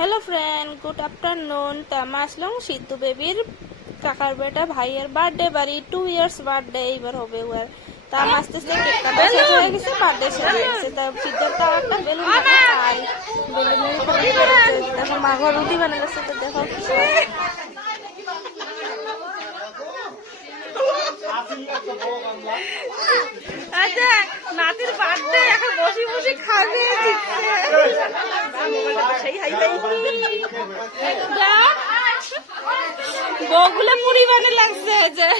Hello friend good afternoon. तो आम आसलाम सिद्धू बेबिर काकार बेटा भाइयर बार्थडे बाड़ी 2 ইয়ার্স বার্থডে এইবার হবে ওর। তো আম আস্তে আস্তে কেক কাটা শেষ হয়ে গেছে, বার্থডে শেষ হয়ে গেছে। তো সিদ্ধর তো একটা বেলুন চাই, বেলুন দেখো মা ঘর রুটি বানাচ্ছে। তো দেখো আচ্ছা নাতির বার্থডে এখন বসে বসে খাবে বউগুলো মুড়ি বানে লাগছে যে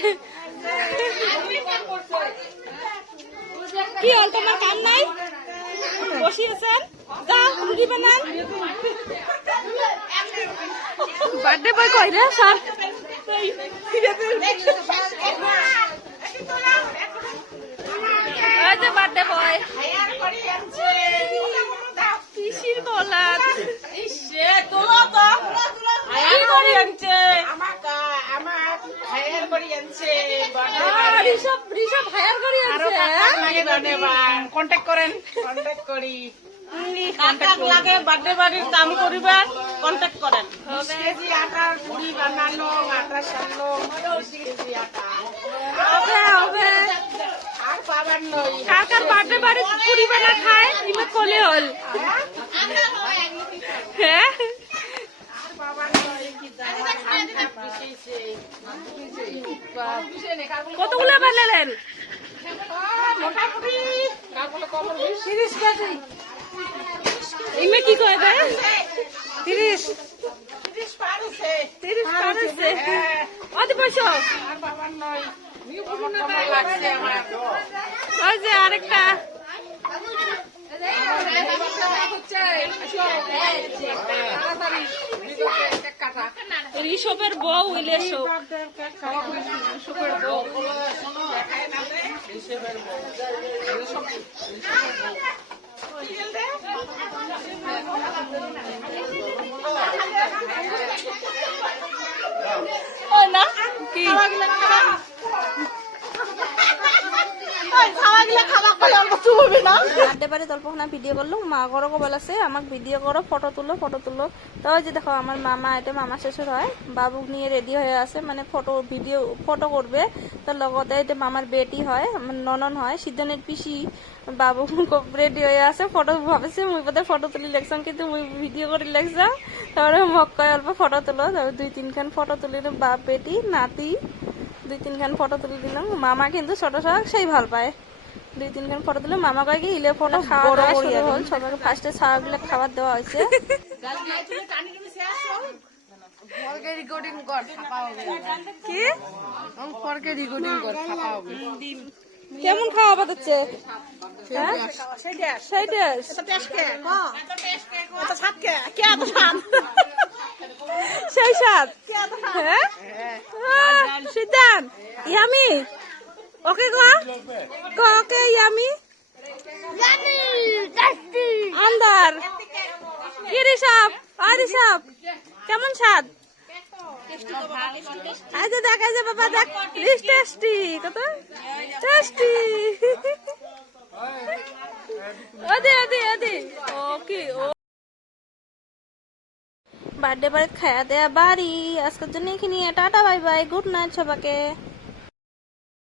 কি হল তোমার কাম নাই বসিয়েছেন যা মুড়ি বানান বার্থডে বয় কই রে স্যার বার্থডে বয় পিসির গলা কন্টাক্ট করেন কন্টাক্ট করি লাগে বার্থডে বাড়ির কাম করিবেন কন্টাক্ট করেন 20 কেজি আটার পুরি বানানো আটা সানলো 20 কেজি আটা হবে আর পাবেন নই কাকার বার্থডে বাড়ি পুরি বানা খায় ইমে কোলে হল হ্যাঁ আর পাবেন নই কি জানা পিছেছে কতগুলো বানালেন মোটামুটি কারগুলো কমর 30 কেজি ইমে কি কয় রে 30 পারছে 30 পারছে অতি পয়সা আর পাবেন নই কমর লাগছে আমার ওই যে আরেকটা ঋষভের বউ ইলেশো না কি বার্থডে বাড়ি তল্পনা ভিডিও করলো মা ঘর কবেল আছে আমাকে ভিডিও করো ফটো তুলো তো ওই যে দেখো আমার মামা এটা মামা শ্বশুর হয় বাবুক নিয়ে রেডি হয়ে আছে মানে ফটো করবে তো লগতে এটা মামার বেটি হয় ননন হয় সিদ্ধানের পিসি বাবু রেডি হয়ে আছে ফটো ভাবেছে মুই বোধহয় ফটো তুলি লাগছাম কিন্তু মুই ভিডিও করে লাগছাম তারপরে মক কয় অল্প ফটো তুলো 2-3 খান ফটো তুলি বাপ বেটি নাতি 2-3 খান ফটো তুলে দিলাম মামা কিন্তু ছোট সব সেই ভাল পায় 2-3 খান ফটো দিলে মামা কয় কি ইলে ফটো খাওয়া দাওয়া শুরু হল সবাইকে ফার্স্টে ছাগলে খাবার দেওয়া হয়েছে কি কেমন খাওয়া বাতাচ্ছে সেই সাত হ্যাঁ সিদ্ধান্ত ইয়ামি ওকে ওকে ইয়ামি আন্দার কি ঋষভ আর ঋষভ কেমন স্বাদ আজ দেখ যে বাবা দেখ টেস্টি কত টেস্টি ওকে বার্থডে বাড়ি খাওয়া দেয়া বাড়ি আজকের জন্য এখানে tata bye bye good night সবাইকে।